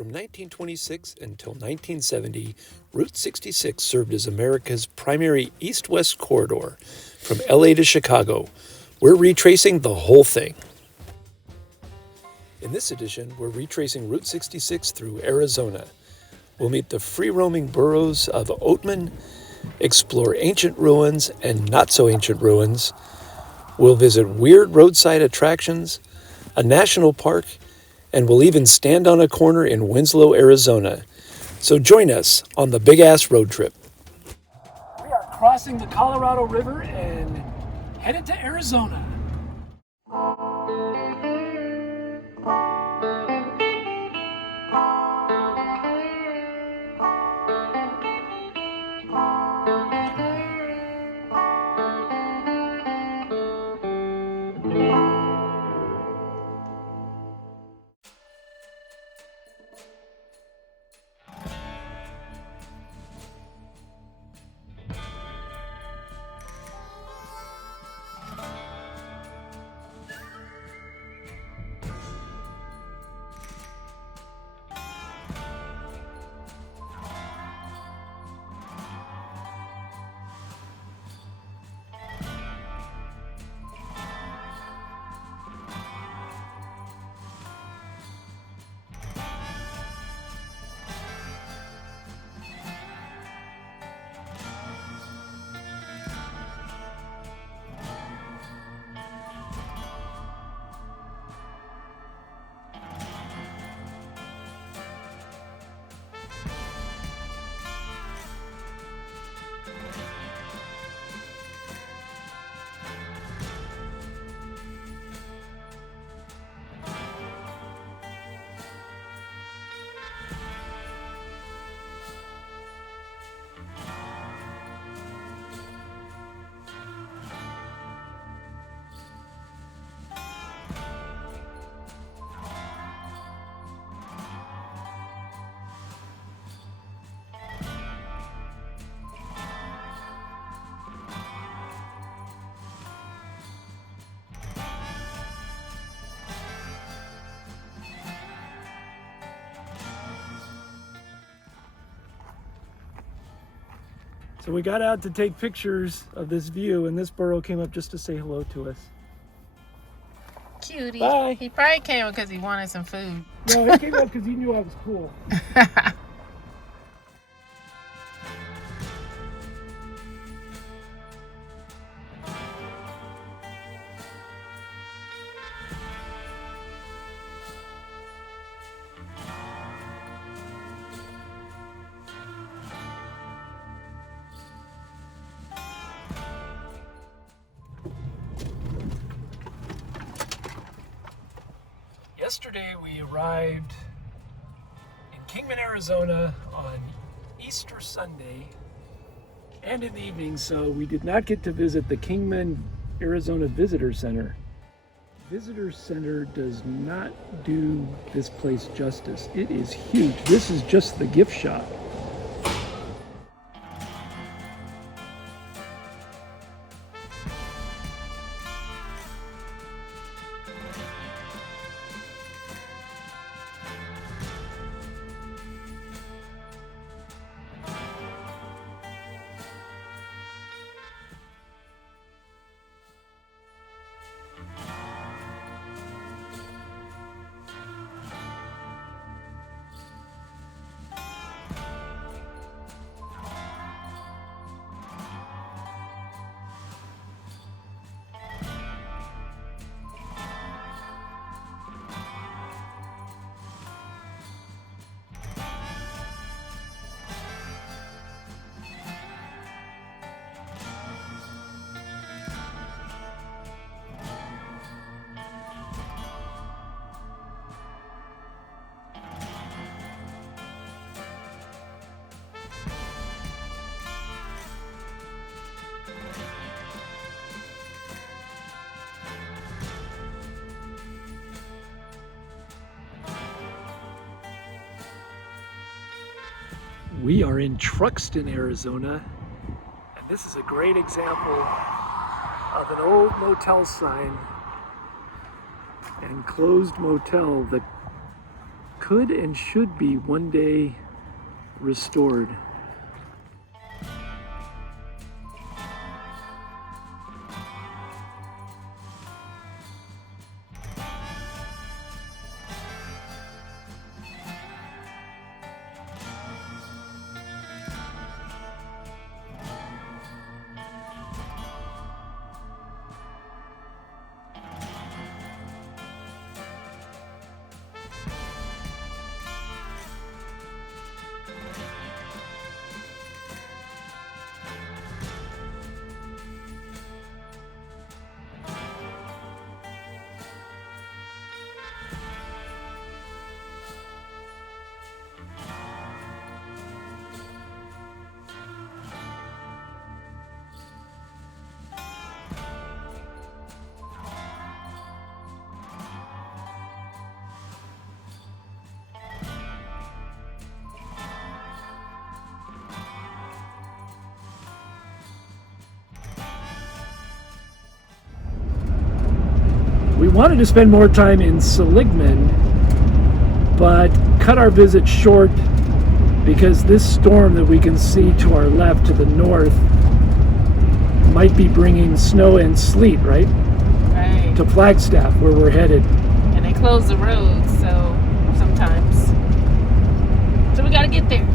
From 1926 until 1970, Route 66 served as America's primary east-west corridor from LA to Chicago. We're retracing the whole thing. In this edition, we're retracing Route 66 through Arizona. We'll meet the free-roaming boroughs of Oatman, explore ancient ruins and not-so-ancient ruins. We'll visit weird roadside attractions, a national park, and we'll even stand on a corner in Winslow, Arizona. So join us on the Big Ass Road Trip. We are crossing the Colorado River and headed to Arizona. So we got out to take pictures of this view, and this burro came up just to say hello to us. Cutie. Bye. He probably came because he wanted some food. No, he came up because he knew I was cool. Yesterday we arrived in Kingman, Arizona on Easter Sunday and in the evening, so we did not get to visit the Kingman, Arizona Visitor Center. Visitor Center does not do this place justice. It is huge. This is just the gift shop. We are in Truxton, Arizona, and this is a great example of an old motel sign and closed motel. The could and should be one day restored. We wanted to spend more time in Seligman, but cut our visit short because this storm that we can see to our left to the north might be bringing snow and sleet, right? Right. To Flagstaff, where we're headed. And they close the roads, so sometimes. So we gotta get there.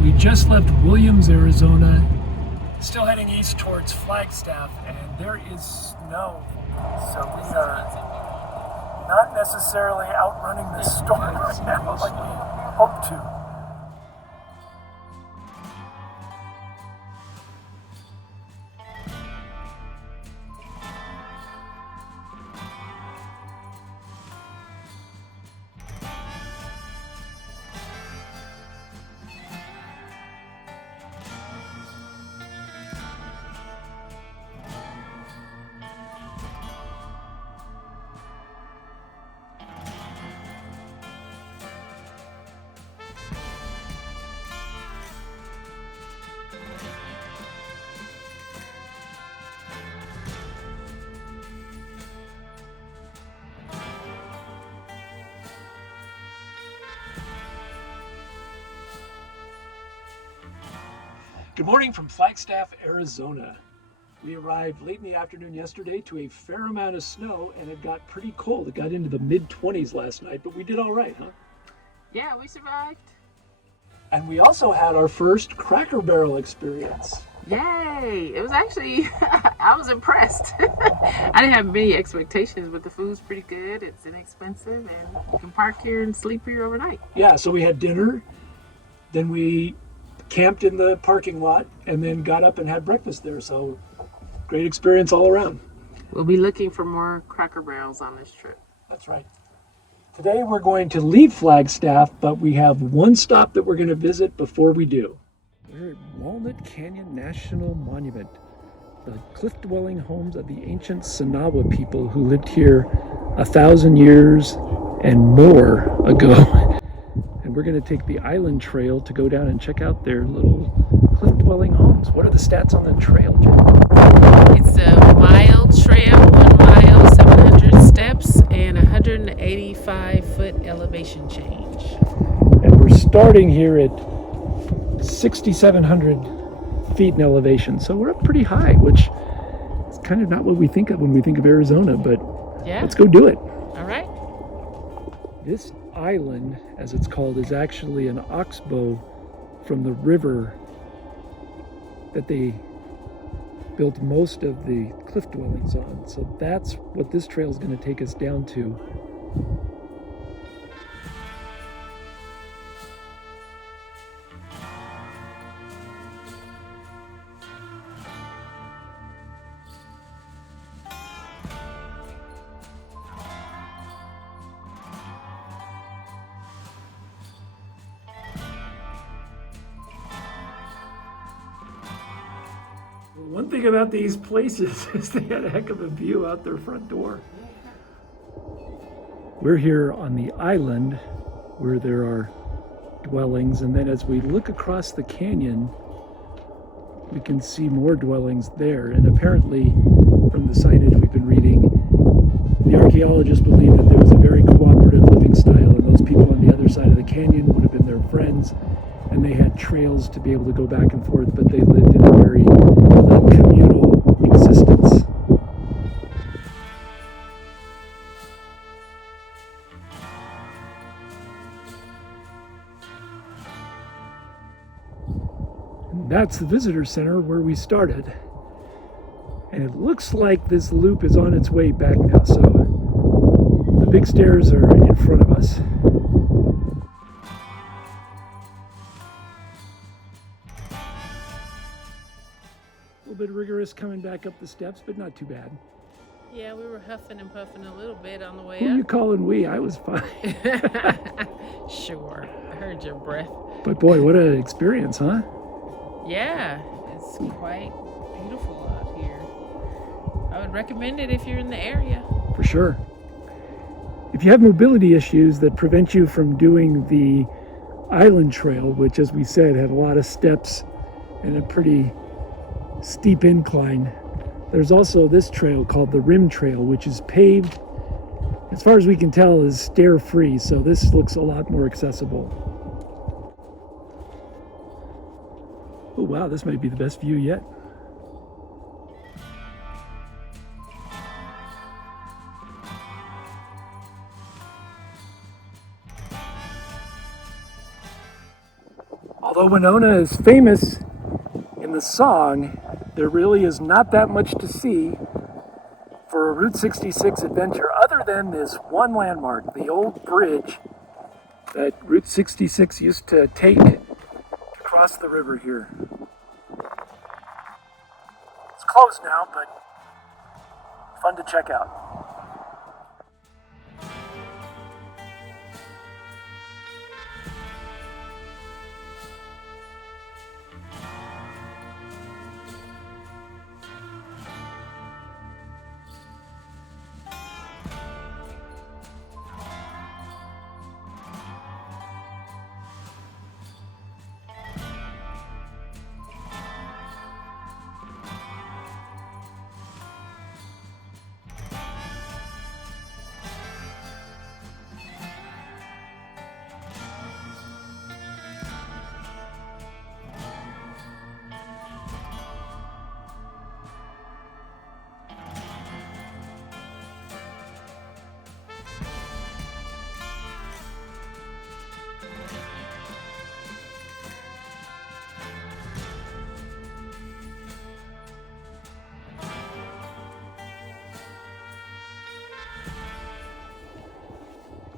We just left Williams, Arizona, still heading east towards Flagstaff, and there is snow. So we are not necessarily outrunning the storm right now like we hoped to. Good morning from Flagstaff, Arizona. We arrived late in the afternoon yesterday to a fair amount of snow, and it got pretty cold. It got into the mid-20s last night, but we did all right, huh? Yeah, we survived. And we also had our first Cracker Barrel experience. Yay! It was actually, I was impressed. I didn't have many expectations, but the food's pretty good. It's inexpensive, and you can park here and sleep here overnight. Yeah, so we had dinner, then we camped in the parking lot, and then got up and had breakfast there. So great experience all around. We'll be looking for more Cracker Barrels on this trip. That's right. Today we're going to leave Flagstaff, but we have one stop that we're going to visit before we do. We're at Walnut Canyon National Monument, the cliff-dwelling homes of the ancient Sonawa people who lived here 1,000 years and more ago. And we're going to take the island trail to go down and check out their little cliff-dwelling homes. What are the stats on the trail, Jen? It's a mile trail, 1 mile, 700 steps, and 185-foot elevation change. And we're starting here at 6,700 feet in elevation. So we're up pretty high, which is kind of not what we think of when we think of Arizona, but Yeah. let's go do it. All right. This island, as it's called, is actually an oxbow from the river that they built most of the cliff dwellings on. So that's what this trail is going to take us down to. One thing about these places is they had a heck of a view out their front door. We're here on the island where there are dwellings, and then as we look across the canyon, we can see more dwellings there. And apparently, from the signage we've been reading, the archaeologists believe that there was a very cooperative living style, and those people on the other side of the canyon would have been their friends, and they had trails to be able to go back and forth, but they lived in a very communal existence. And that's the visitor center where we started. And it looks like this loop is on its way back now, so the big stairs are in front of us. A little bit rigorous coming back up the steps, but not too bad. Yeah, we were huffing and puffing a little bit on the way Who up. are you calling we? I was fine. Sure, I heard your breath. But boy, what an experience, huh? Yeah, it's quite beautiful out here. I would recommend it if you're in the area. For sure. If you have mobility issues that prevent you from doing the island trail, which, as we said, had a lot of steps and a pretty steep incline, there's also this trail called the Rim Trail, which is paved, as far as we can tell, is stair free, so this looks a lot more accessible. Oh wow, this might be the best view yet. Although Winona is famous in the song, there really is not that much to see for a Route 66 adventure other than this one landmark, the old bridge that Route 66 used to take to cross the river here. It's closed now, but fun to check out.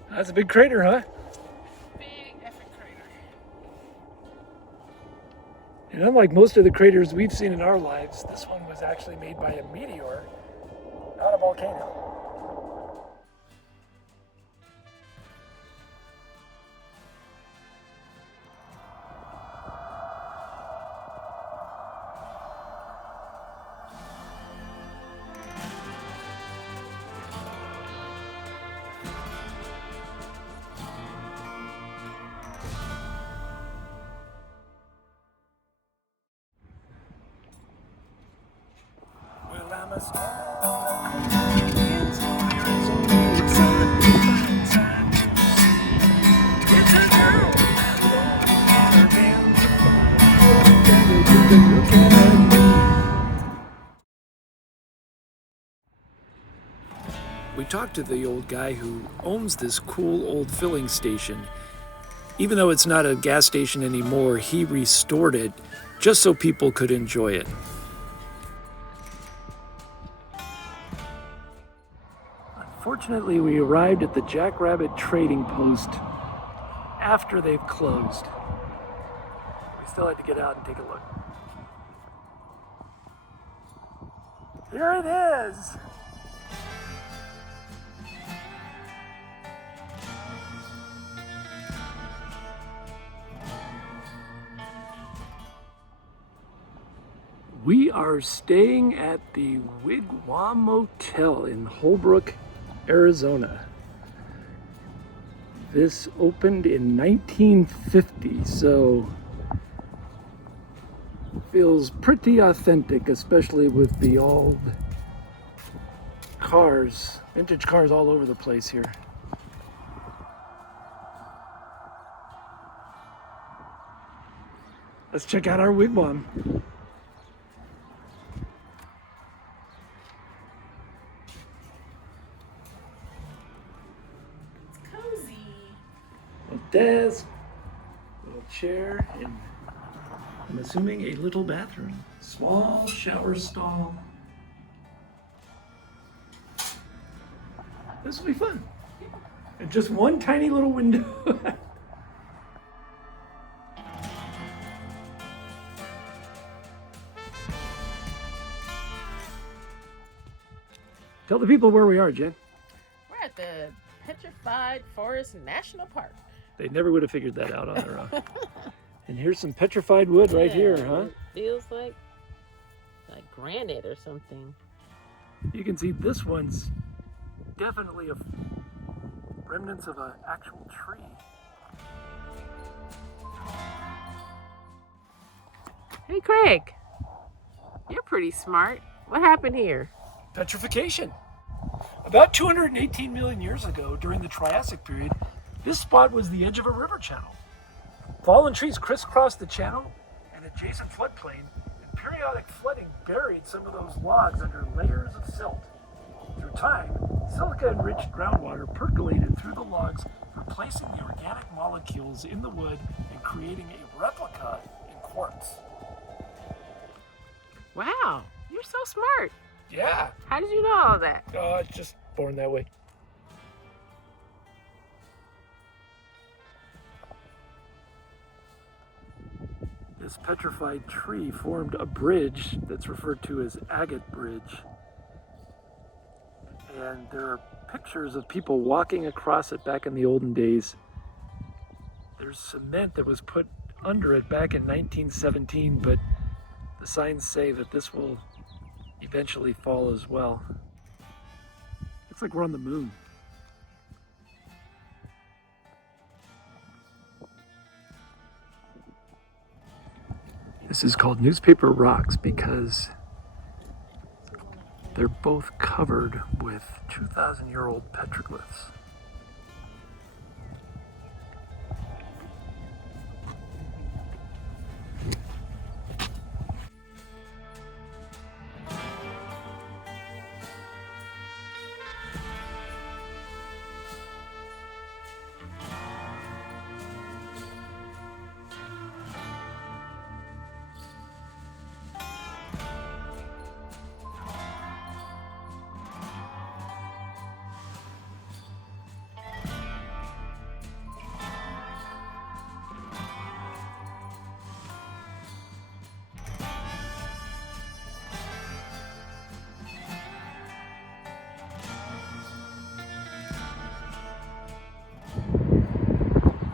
That's a big crater, huh? Big effing crater. And unlike most of the craters we've seen in our lives, this one was actually made by a meteor, not a volcano. Well, I'm a We talked to the old guy who owns this cool old filling station. Even though it's not a gas station anymore, he restored it just so people could enjoy it. Unfortunately, we arrived at the Jackrabbit Trading Post after they've closed. We still had to get out and take a look. Here it is! We are staying at the Wigwam Motel in Holbrook, Arizona. This opened in 1950, so feels pretty authentic, especially with the old cars, vintage cars all over the place here. Let's check out our wigwam. Desk, little chair, and I'm assuming a little bathroom. Small shower stall. This will be fun. And just one tiny little window. Tell the people where we are, Jen. We're at the Petrified Forest National Park. They never would have figured that out on their own. And here's some petrified wood right here, huh? It feels like granite or something. You can see this one's definitely remnants of an actual tree. Hey, Craig. You're pretty smart. What happened here? Petrification. About 218 million years ago, during the Triassic period, this spot was the edge of a river channel. Fallen trees crisscrossed the channel and adjacent floodplain, and periodic flooding buried some of those logs under layers of silt. Through time, silica-enriched groundwater percolated through the logs, replacing the organic molecules in the wood and creating a replica in quartz. Wow, you're so smart. Yeah. How did you know all that? Oh, I was just born that way. This petrified tree formed a bridge that's referred to as Agate Bridge. And there are pictures of people walking across it back in the olden days. There's cement that was put under it back in 1917, but the signs say that this will eventually fall as well. Looks like we're on the moon. This is called newspaper rocks because they're both covered with 2,000-year-old petroglyphs.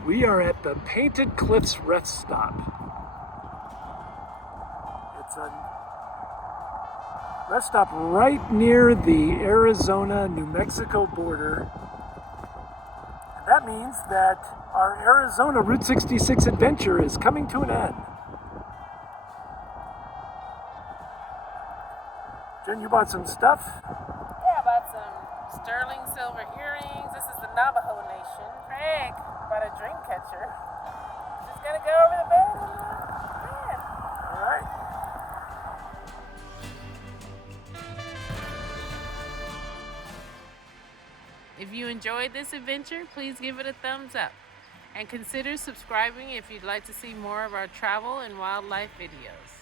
We are at the Painted Cliffs rest stop. It's a rest stop right near the Arizona-New Mexico border. And that means that our Arizona Route 66 adventure is coming to an end. Jen, you bought some stuff? Yeah, I bought some sterling silver earrings. This is the Navajo Nation. Craig bought a dream catcher. Just gonna go over the bed and All right. you enjoyed this adventure, please give it a thumbs up. And consider subscribing if you'd like to see more of our travel and wildlife videos.